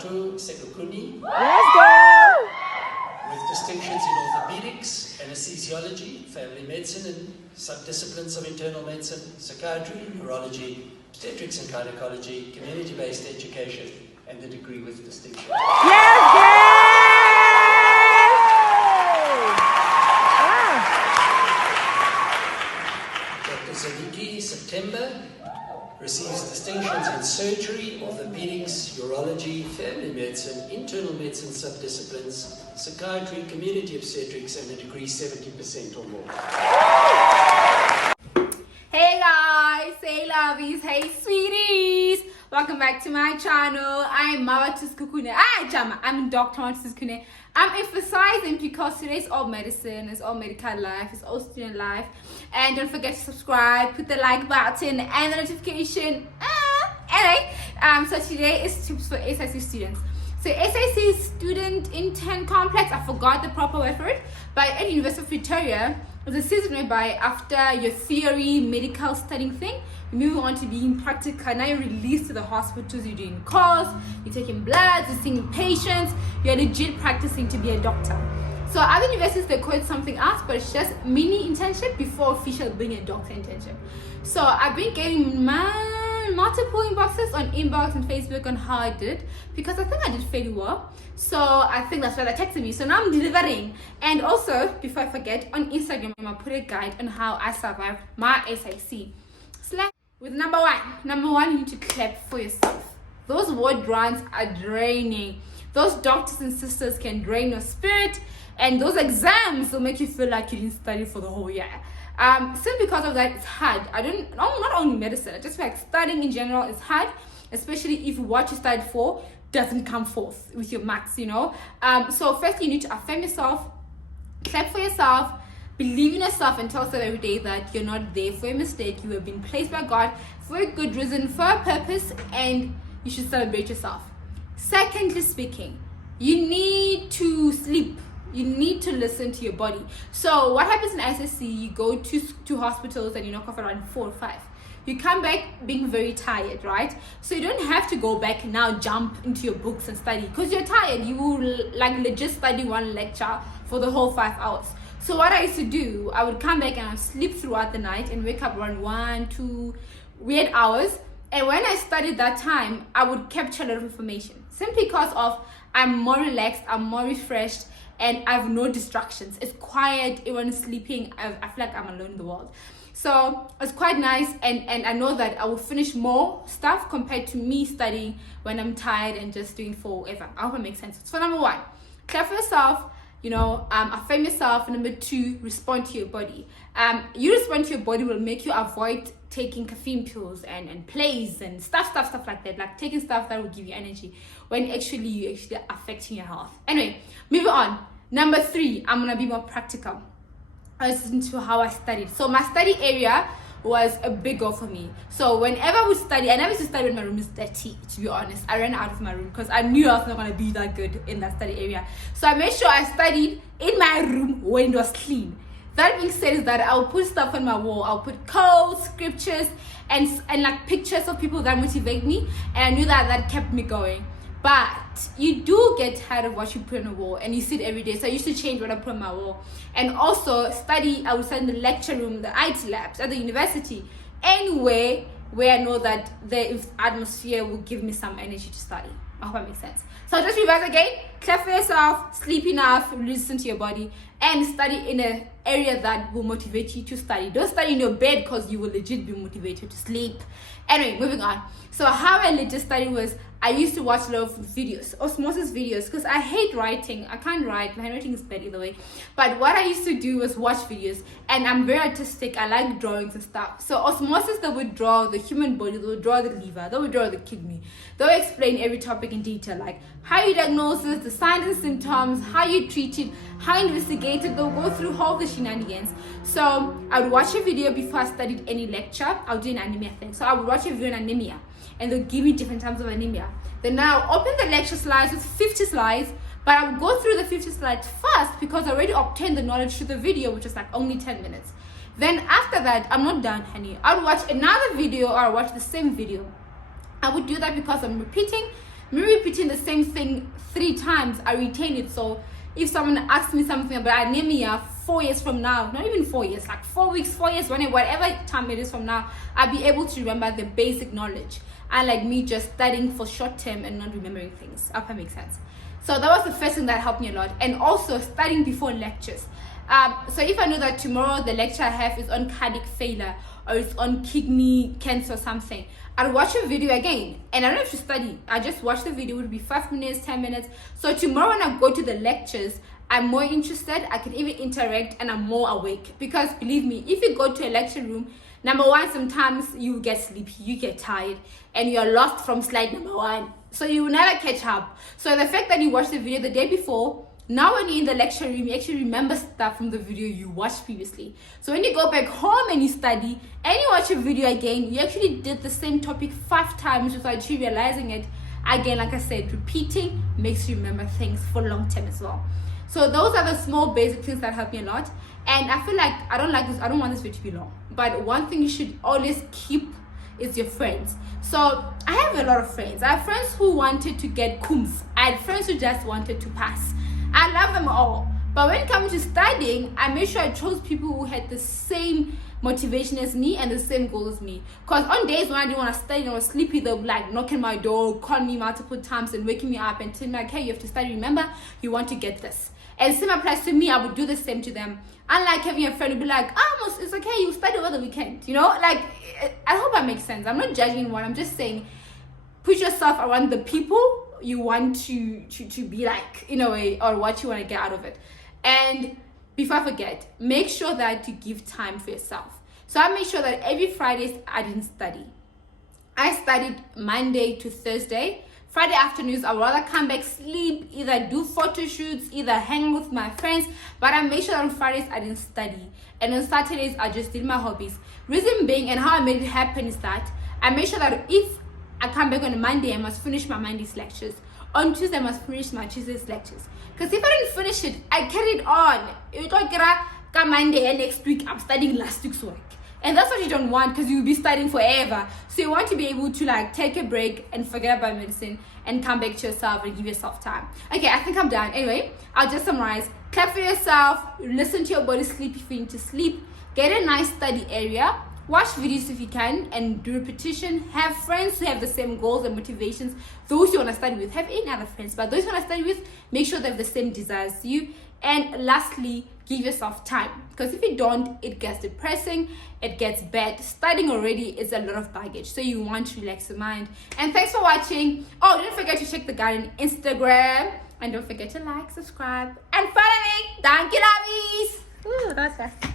3 Sekukuni. Let's go! With distinctions in orthopedics, anesthesiology, family medicine and subdisciplines of internal medicine, psychiatry, neurology, obstetrics and gynecology, community-based education, and the degree with distinction. Yes, Dr. Zadiki, September, receives distinctions in surgery, orthopedics, urology, family medicine, internal medicine subdisciplines, psychiatry, community obstetrics, and the degree 70% or more. Hey guys, hey lovies, hey sweeties, welcome back to my channel. I'm Mama Tuskukune. I'm Dr. Tuskukune. I'm emphasizing because today's all medicine, it's all medical life, it's all student life. And don't forget to subscribe, put the like button and the notification. So today is tips for SIC students. So SIC Student Intern Complex, I forgot the proper word for it, but at University of Pretoria, it's a season whereby after your theory, medical studying thing, you're moving on to being practical. Now you're released to the hospitals, you're doing calls, you're taking bloods, you're seeing patients, you're legit practicing to be a doctor. So other universities, they call it something else, but it's just mini internship before official being a doctor internship. So I've been getting multiple inboxes on inbox and Facebook on how I did, because I think I did fairly well. So I think that's why they texted me. So now I'm delivering. And also, before I forget, on Instagram I put a guide on how I survived my SIC. With number one, you need to clap for yourself. Those ward runs are draining. Those doctors and sisters can drain your spirit, and those exams will make you feel like you didn't study for the whole year. Still because of that, it's hard. Not only medicine, I just feel like studying in general is hard, especially if what you studied for doesn't come forth with your marks, you know. So firstly, you need to affirm yourself, clap for yourself, believe in yourself, and tell yourself every day that you're not there for a mistake. You have been placed by God for a good reason, for a purpose, and you should celebrate yourself. Secondly speaking, you need to sleep. You need to listen to your body. So what happens in SSC, you go to hospitals and you knock off around 4 or 5. You come back being very tired, right? So you don't have to go back now, jump into your books and study, because you're tired. You will like legit study one lecture for the whole 5 hours. So what I used to do, I would come back and I would sleep throughout the night and wake up around 1, 2 weird hours. And when I studied that time, I would capture a lot of information, simply because of I'm more relaxed, I'm more refreshed, and I have no distractions. It's quiet, everyone's sleeping. I feel like I'm alone in the world. So it's quite nice, and I know that I will finish more stuff compared to me studying when I'm tired and just doing forever. I hope it makes sense. So number one, care for yourself, affirm yourself. Number two, respond to your body. You respond to your body will make you avoid taking caffeine pills and plays and stuff like that, like taking stuff that will give you energy when actually you're actually affecting your health. Anyway, moving on. Number three, I'm gonna be more practical. I listened to how I studied. So my study area was a big goal for me. So whenever I would study, I never used to study when my room is dirty, to be honest. I ran out of my room because I knew I was not gonna be that good in that study area. So I made sure I studied in my room when it was clean. That being said is that I'll put stuff on my wall. I'll put quotes, scriptures, and like pictures of people that motivate me. And I knew that kept me going. But you do get tired of what you put on the wall, and you see it every day. So I used to change what I put on my wall. And also I would study in the lecture room, the IT labs, at the university, anywhere where I know that the atmosphere will give me some energy to study. I hope that makes sense. So just revise again, clap for yourself, sleep enough, listen to your body, and study in an area that will motivate you to study. Don't study in your bed because you will legit be motivated to sleep. Anyway, moving on. So how I legit studied was, I used to watch a lot of videos, osmosis videos, because I hate writing. I can't write. My handwriting is bad either way. But what I used to do was watch videos, and I'm very artistic. I like drawings and stuff. So osmosis, they would draw the human body, they would draw the liver, they would draw the kidney. They would explain every topic in detail, like how you diagnose it, the signs and symptoms, how you treat it, how you investigate it. They'll go through all the shenanigans. So I would watch a video before I studied any lecture. I would do an anemia thing. So I would watch a video on anemia, and they'll give me different types of anemia. Then I'll open the lecture slides with 50 slides, but I would go through the 50 slides first because I already obtained the knowledge through the video, which is like only 10 minutes. Then after that, I'm not done, honey. I would watch another video, or I'll watch the same video. I would do that because I'm repeating Me repeating the same thing 3 times, I retain it. So if someone asks me something about anemia 4 years from now, not even 4 years, like 4 weeks, 4 years, whatever time it is from now, I'll be able to remember the basic knowledge. Unlike me just studying for short term and not remembering things. I hope that makes sense. So that was the first thing that helped me a lot. And also studying before lectures. So if I know that tomorrow the lecture I have is on cardiac failure or it's on kidney cancer or something, I'll watch a video again. And I don't have to study. I just watch the video. It would be 5 minutes, 10 minutes. So tomorrow when I go to the lectures, I'm more interested. I can even interact and I'm more awake. Because believe me, if you go to a lecture room, number one, sometimes you get sleepy, you get tired, and you're lost from slide number 1. So you will never catch up. So the fact that you watched the video the day before, now when you're in the lecture room, you actually remember stuff from the video you watched previously. So when you go back home and you study, and you watch a video again, you actually did the same topic 5 times without you realizing it. Again, like I said, repeating makes you remember things for long term as well. So those are the small basic things that help me a lot. And I feel like I don't want this video to be long. But one thing you should always keep is your friends. So I have a lot of friends. I have friends who wanted to get cooms. I had friends who just wanted to pass. I love them all. But when it comes to studying, I made sure I chose people who had the same motivation as me and the same goal as me. Because on days when I didn't want to study and I was sleepy, they'll be like knocking my door, calling me multiple times and waking me up and telling me like, hey, you have to study. Remember, you want to get this. And same applies to me. I would do the same to them. Unlike having a friend who be like, it's okay, you study over the weekend. You know, like, I hope that makes sense. I'm not judging anyone. I'm just saying, put yourself around the people you want to be like, in a way, or what you want to get out of it. And before I forget, make sure that you give time for yourself. So I made sure that every Friday I didn't study. I studied Monday to Thursday. Friday afternoons, I would rather come back, sleep, either do photo shoots, either hang with my friends. But I made sure that on Fridays I didn't study. And on Saturdays, I just did my hobbies. Reason being, and how I made it happen is that I made sure that if I come back on a Monday, I must finish my Monday's lectures. On Tuesday, I must finish my Tuesday's lectures. Because if I didn't finish it, I carried on. It don't get Monday and next week, I'm studying last week's work. And that's what you don't want, because you'll be studying forever. So you want to be able to like take a break and forget about medicine and come back to yourself and give yourself time. Okay, I think I'm done. Anyway, I'll just summarize. Clap for yourself. Listen to your body sleep if you need to sleep. Get a nice study area. Watch videos if you can and do repetition. Have friends who have the same goals and motivations. Those you want to study with. Have any other friends, but those you want to study with, make sure they have the same desires as you. And lastly, give yourself time. Because if you don't, it gets depressing, it gets bad. Studying already is a lot of baggage. So you want to relax your mind. And thanks for watching. Oh, don't forget to check the guide on Instagram. And don't forget to like, subscribe, and follow me. Thank you, lovies. Ooh, that was fast.